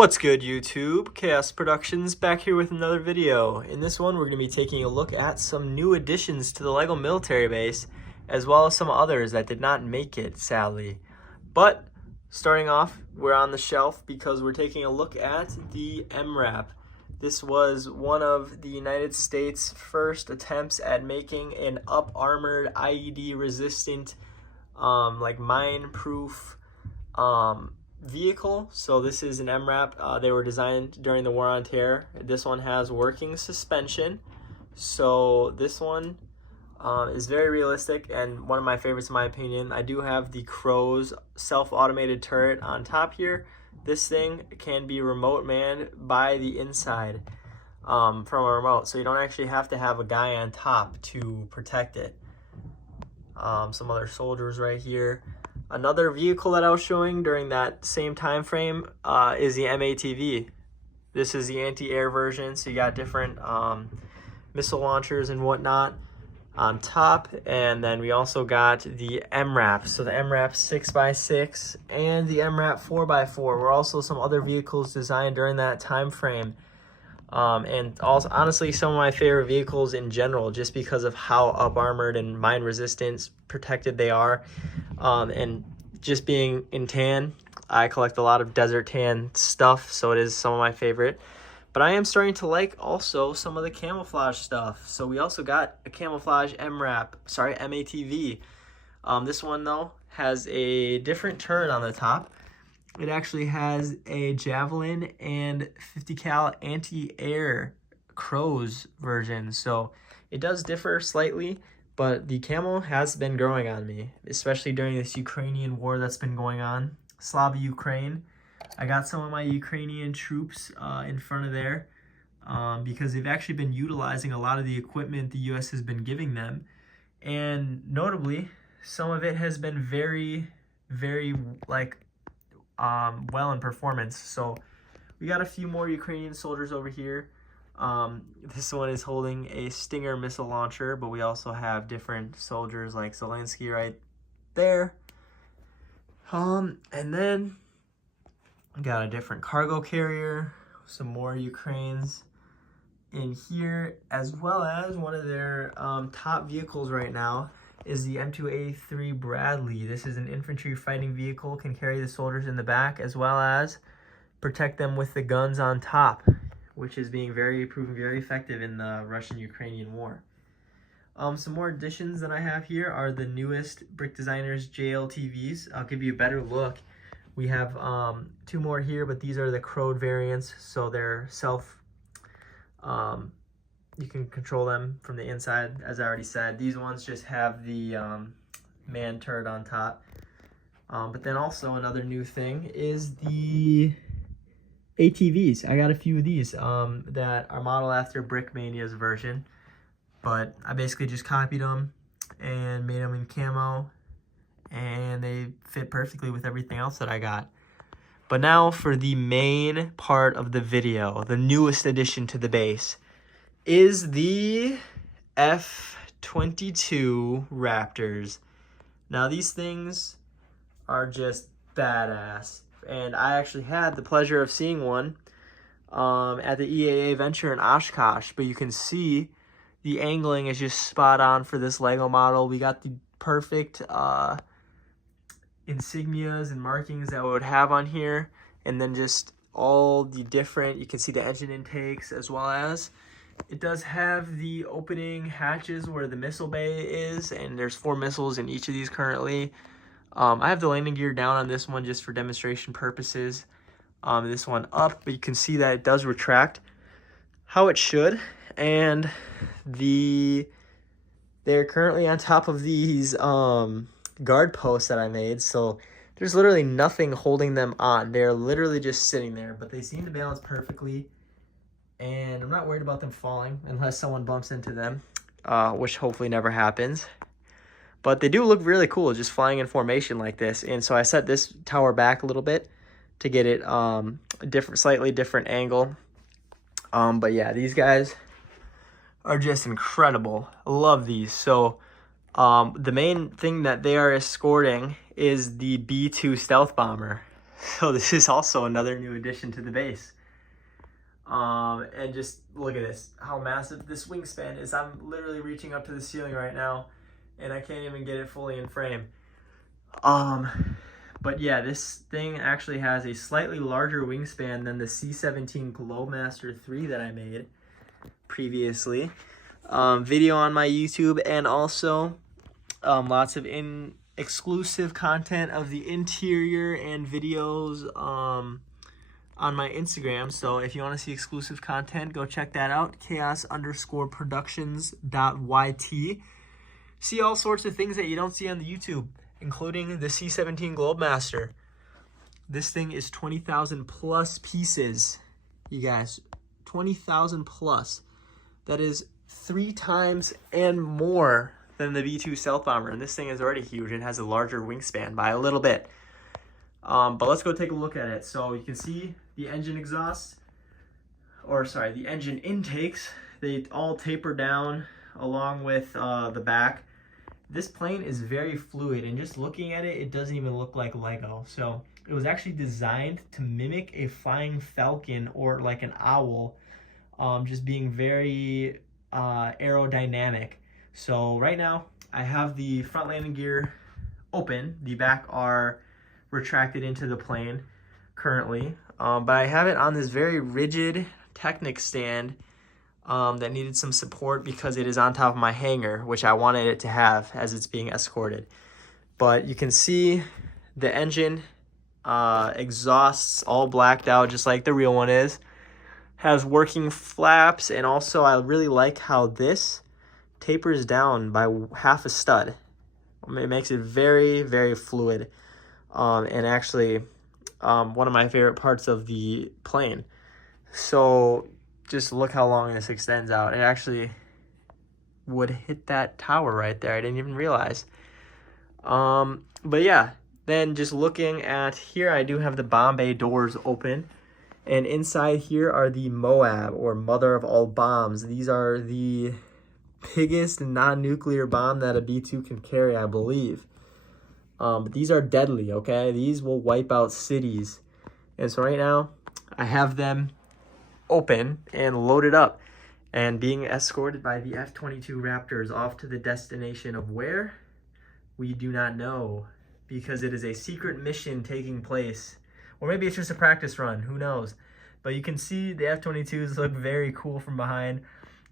What's good, YouTube? Chaos Productions back here with another video. In this one, we're going to be taking a look at some new additions to the LEGO military base, as well as some others that did not make it, sadly. But starting off, we're on the shelf because we're taking a look at the MRAP. This was one of the United States' first attempts at making an up-armored, IED-resistant, mine-proof vehicle. So this is an MRAP. They were designed during the War on Terror. This one has working suspension. So this one is very realistic and one of my favorites in my opinion. I do have the Crow's self-automated turret on top here. This thing can be remote manned by the inside from a remote, so you don't actually have to have a guy on top to protect it. Some other soldiers right here. Another vehicle that I was showing during that same time frame is the MATV. This is the anti-air version, so you got different missile launchers and whatnot on top. And then we also got the MRAP. So the MRAP 6x6 and the MRAP 4x4 were also some other vehicles designed during that time frame. And also, honestly, some of my favorite vehicles in general, just because of how up-armored and mine resistance protected they are. And just being in tan, I collect a lot of desert tan stuff, so it is some of my favorite. But I am starting to like also some of the camouflage stuff. So we also got a camouflage MATV. This one, though, has a different turret on the top. It actually has a Javelin and 50 cal anti-air Crow's version. So it does differ slightly, but the camo has been growing on me, especially during this Ukrainian war that's been going on. Slava Ukraine. I got some of my Ukrainian troops in front of there because they've actually been utilizing a lot of the equipment the U.S. has been giving them. And notably, some of it has been very, very, well in performance. So we got a few more Ukrainian soldiers over here. This one is holding a Stinger missile launcher, but we also have different soldiers like Zelensky right there. And then we got a different cargo carrier, some more Ukraines in here, as well as one of their top vehicles right now is the M2A3 Bradley. This is an infantry fighting vehicle, can carry the soldiers in the back as well as protect them with the guns on top, which is being proven very effective in the Russian-Ukrainian war. Some more additions that I have here are the newest Brick Designers JLTVs. I'll give you a better look. We have two more here, but these are the Crow variants, so they're you can control them from the inside, as I already said. These ones just have the man turret on top. But then also another new thing is the ATVs. I got a few of these that are modeled after Brickmania's version, but I basically just copied them and made them in camo, and they fit perfectly with everything else that I got. But now for the main part of the video, the newest addition to the base is the F-22 Raptors. Now these things are just badass, and I actually had the pleasure of seeing one at the EAA Venture in Oshkosh, but you can see the angling is just spot on for this LEGO model. We got the perfect insignias and markings that it would have on here, and then just all the different, you can see the engine intakes, as well as it does have the opening hatches where the missile bay is, and there's 4 missiles in each of these currently. I have the landing gear down on this one just for demonstration purposes. This one up, but you can see that it does retract how it should, and they're currently on top of these guard posts that I made, so there's literally nothing holding them on. They're literally just sitting there, but they seem to balance perfectly, and I'm not worried about them falling unless someone bumps into them, which hopefully never happens. But they do look really cool just flying in formation like this. And so I set this tower back a little bit to get it a slightly different angle. But yeah, these guys are just incredible. I love these. So the main thing that they are escorting is the B-2 stealth bomber. So this is also another new addition to the base. And just look at this, how massive this wingspan is. I'm literally reaching up to the ceiling right now, and I can't even get it fully in frame. But yeah, this thing actually has a slightly larger wingspan than the C-17 Globemaster 3 that I made previously. Video on my YouTube, and also lots of exclusive content of the interior and videos on my Instagram. So if you want to see exclusive content, go check that out, chaos_productions.yt. See all sorts of things that you don't see on the YouTube, including the C-17 Globemaster. This thing is 20,000 plus pieces, you guys. 20,000 plus. That is 3 times and more than the V2 Stealth Bomber, and this thing is already huge. It has a larger wingspan by a little bit. But let's go take a look at it. So you can see the engine exhaust, or sorry, the engine intakes. They all taper down along with the back. This plane is very fluid, and just looking at it, it doesn't even look like Lego. So it was actually designed to mimic a flying falcon or like an owl, just being very aerodynamic. So right now I have the front landing gear open. The back are retracted into the plane currently, but I have it on this very rigid Technic stand that needed some support because it is on top of my hangar, which I wanted it to have as it's being escorted. But you can see the engine exhausts all blacked out just like the real one is. Has working flaps, and also I really like how this tapers down by half a stud. It makes it very, very fluid, and actually one of my favorite parts of the plane. So just look how long this extends out. It actually would hit that tower right there. I didn't even realize. But yeah, then just looking at here, I do have the bomb bay doors open. And inside here are the Moab, or mother of all bombs. These are the biggest non-nuclear bomb that a B-2 can carry, I believe. But these are deadly, okay? These will wipe out cities. And so right now, I have them open and loaded up and being escorted by the F-22 Raptors off to the destination of where? We do not know, because it is a secret mission taking place. Or maybe it's just a practice run, who knows? But you can see the F-22s look very cool from behind.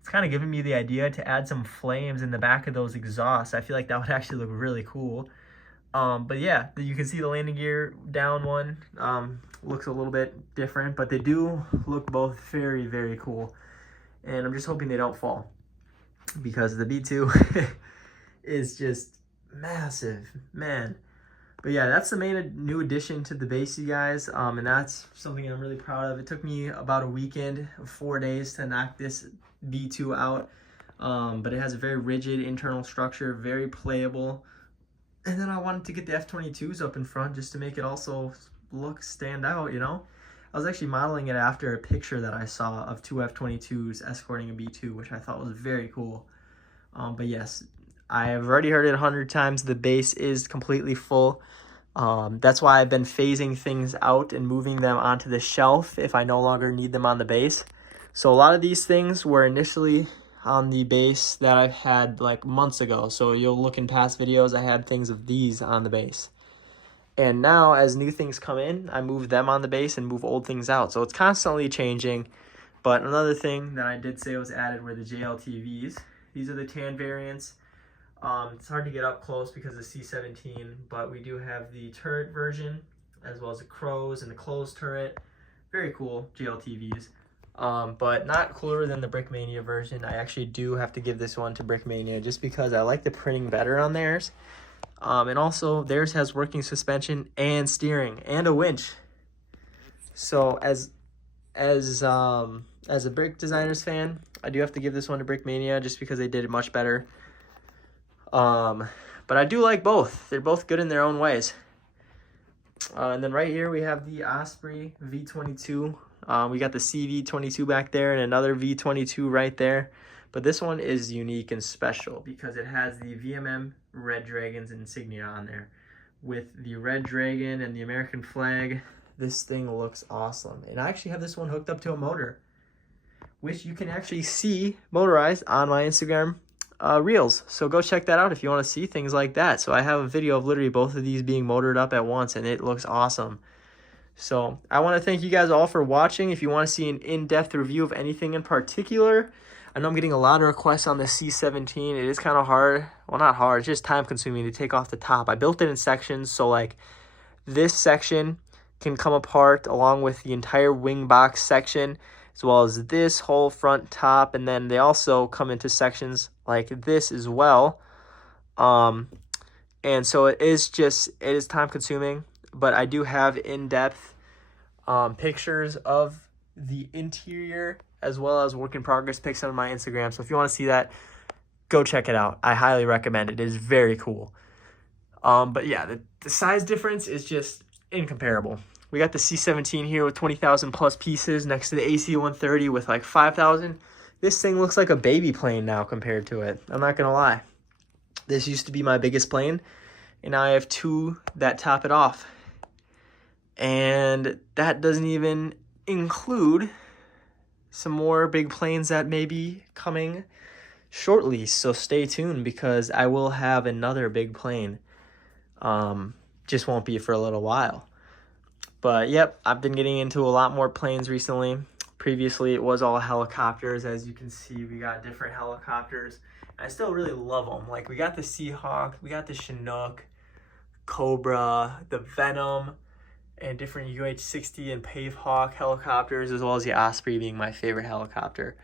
It's kind of giving me the idea to add some flames in the back of those exhausts. I feel like that would actually look really cool. But yeah, you can see the landing gear down one looks a little bit different, but they do look both very, very cool. And I'm just hoping they don't fall, because the B-2 is just massive, man. But yeah, that's the main new addition to the base, you guys, and that's something I'm really proud of. It took me about a weekend, 4 days to knock this B-2 out, but it has a very rigid internal structure, very playable. And then I wanted to get the F-22s up in front just to make it also stand out, you know? I was actually modeling it after a picture that I saw of 2 F-22s escorting a B-2, which I thought was very cool. But yes, I have already heard it 100 times. The base is completely full. That's why I've been phasing things out and moving them onto the shelf if I no longer need them on the base. So a lot of these things were initially on the base that I've had like months ago. So you'll look in past videos, I had things of these on the base. And now as new things come in, I move them on the base and move old things out. So it's constantly changing. But another thing that I did say was added were the JLTVs. These are the tan variants. It's hard to get up close because of the C-17, but we do have the turret version, as well as the crows and the closed turret. Very cool JLTVs. But not cooler than the Brickmania version. I actually do have to give this one to Brickmania just because I like the printing better on theirs. And also theirs has working suspension and steering and a winch. So as a Brick Designers fan, I do have to give this one to Brickmania just because they did it much better. But I do like both. They're both good in their own ways. And then right here we have the Osprey V22. We got the CV22 back there and another V22 right there. But this one is unique and special because it has the VMM Red Dragon's insignia on there with the Red Dragon and the American flag This thing looks awesome. And I actually have this one hooked up to a motor, which you can actually see motorized on my Instagram reels. So go check that out if you want to see things like that. So I have a video of literally both of these being motored up at once, and it looks awesome. So I want to thank you guys all for watching. If you want to see an in-depth review of anything in particular, I know I'm getting a lot of requests on the C17. It is kind of hard. Well, not hard. It's just time consuming to take off the top. I built it in sections. So like this section can come apart along with the entire wing box section, as well as this whole front top. And then they also come into sections like this as well. And so it is time consuming, but I do have in-depth pictures of the interior as well as work in progress pics on my Instagram. So if you want to see that, go check it out. I highly recommend it. It is very cool. But yeah, the size difference is just incomparable. We got the C17 here with 20,000 plus pieces next to the AC-130 with like 5,000. This thing looks like a baby plane now compared to it. I'm not going to lie. This used to be my biggest plane, and now I have two that top it off. And that doesn't even include some more big planes that may be coming shortly. So stay tuned, because I will have another big plane. Just won't be for a little while. But yep, I've been getting into a lot more planes recently. Previously, it was all helicopters. As you can see, we got different helicopters. I still really love them. Like, we got the Seahawk, we got the Chinook, Cobra, the Venom, and different UH-60 and Pavehawk helicopters, as well as the Osprey being my favorite helicopter.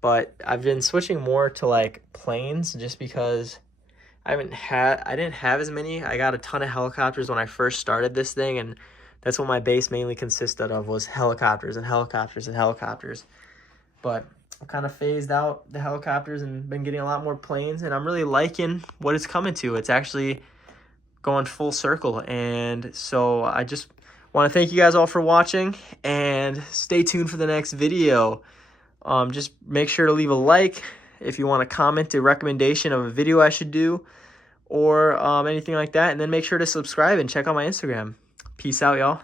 But I've been switching more to like planes just because I didn't have as many. I got a ton of helicopters when I first started this thing, and that's what my base mainly consisted of, was helicopters and helicopters and helicopters. But I've kind of phased out the helicopters and been getting a lot more planes, and I'm really liking what it's coming to. It's actually going full circle. And so I just want to thank you guys all for watching, and stay tuned for the next video. Just make sure to leave a like if you want to comment a recommendation of a video I should do, or anything like that. And then make sure to subscribe and check out my Instagram. Peace out, y'all.